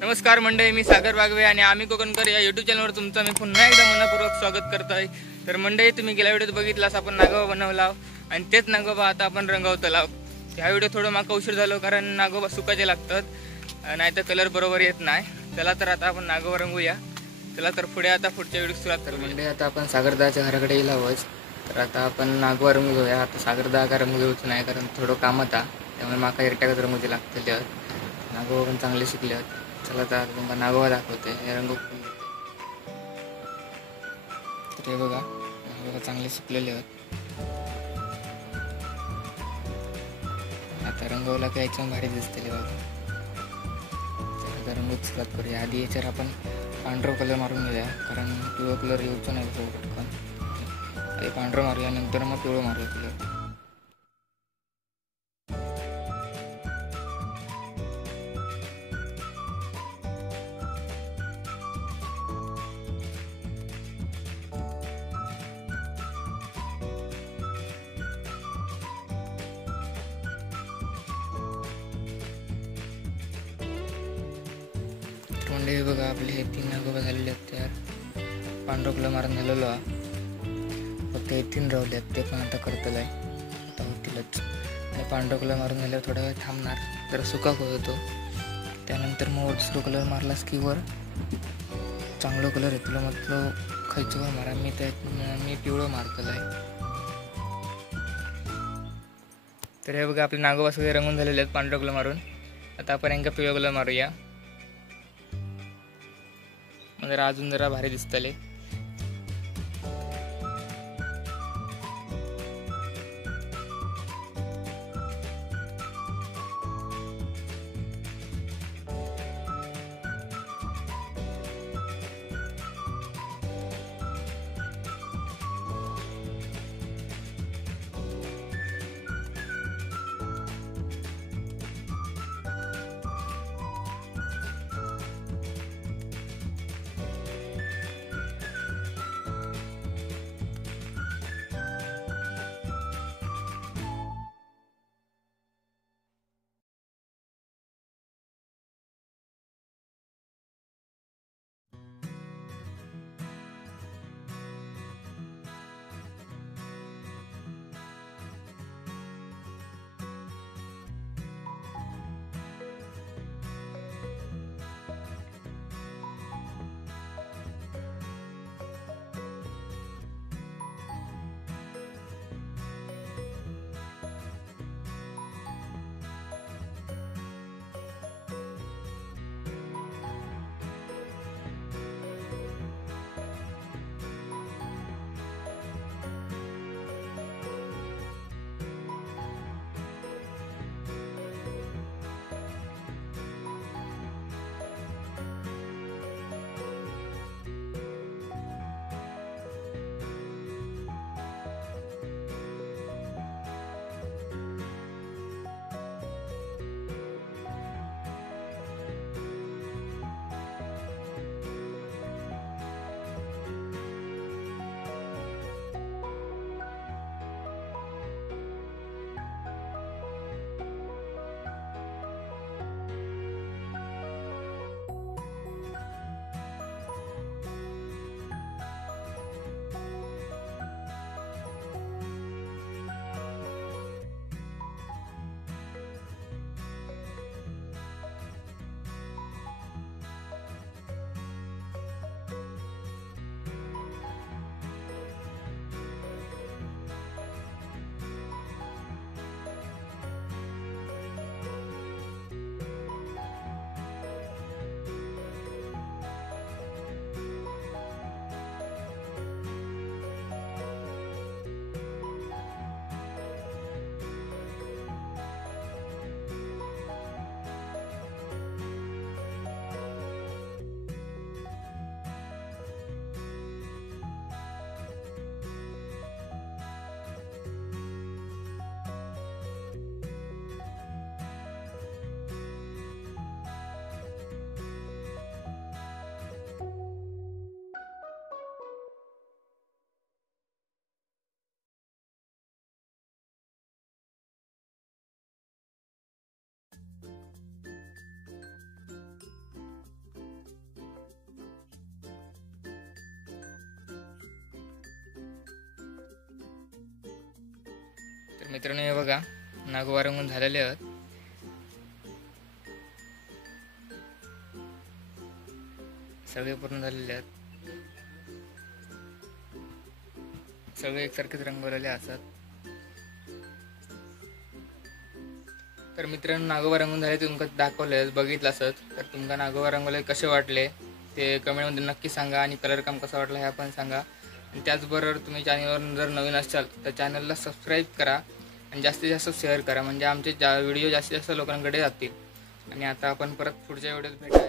नमस्कार मंडळी, मी सागर वागवे आणि आम्ही कोकणकर या यूट्यूब चॅनलवर तुमचं मी पुन्हा एकदा मनपूर्वक स्वागत करतो आहे। तर मंडळी, तुम्ही गेल्या व्हिडिओत बघितलास आपण नागोबा बनवला आणि तेच नागोबा आता आपण रंगवतला। ह्या व्हिडिओ थोडं माका उशीर झालो कारण नागोबा सुकायचे लागतात, नाहीतर कलर बरोबर येत नाही। चला तर आता आपण नागोबा रंगूया। चला तर पुढे आता पुढच्या व्हिडिओ सुरुवात करू। मंडळी, आता आपण सागरदाच्या घराकडे येईल आहोत। तर आता आपण नागोबा रंगूया। आता सागरदा का रंगू घेऊच नाही कारण थोडं काम होता, त्यामुळे माका एकट्याकच रंगूचे लागतले। नागोबा पण चांगले शिकले। चला तर तुम्हाला नागोबा दाखवते हे रंग। तर हे बघा, नागोबा चांगले शिकलेले आहेत। आता रंगवला की याच्यावर भारी दिसते बघा। तर रंगूच सुरुवात करूया। आधी याच्यावर आपण पांढरा कलर मारून घेऊया कारण पिवळा कलर येऊच नाही पटकन। आधी पांढरा मारूया, नंतर मग पिवळा मारूया कलर। म्हणजे बघा, आपले हे 3 नागोबा झालेले आहेत तयार। पांढरा कलर मारून झालेलो आहे, फक्त हे 3 राहिले आहेत, ते पण आता करतलं आहे, आता होतीलच। आणि पांढरा कलर मारून झाल्यावर थोडा वेळ थांबणार, तर सुका होतो। त्यानंतर मग दुसरा कलर मारलास की वर चांगला कलर येतो। म्हटलं खायचं वर मारा, मी पिवळं मारतलं आहे। तर हे बघा, आपले नागोबा सगळे रंगून झालेले आहेत पांढरा कलर मारून। आता आपण यांका पिवळा कलर मारूया, म्हणजे अजून जरा भारी दिसतले। तर मित्रांनो हे बघा नागोबा रंगून झालेले आहेत. सगळे पूर्ण झालेले आहेत. सगळे एकसारखेच रंगवलेले असतात. तर मित्रांनो नागोबा रंगून झाले तुमका दाखवले बघितलं असत. तर तुमका नागोबा रंगवले कसे वाटले ते कमेंटमध्ये नक्की सांगा आणि कलर काम कसा वाटला हे पण सांगा. आणि त्याचबरोबर तुम्ही चॅनलवर जर नवीन असाल तर चॅनलला सबस्क्राईब करा आणि जास्तीत जास्त शेअर करा म्हणजे आमचे व्हिडिओ जास्तीत जास्त लोकांकडे जातील. आणि आता आपण परत पुढच्या व्हिडिओत भेटू.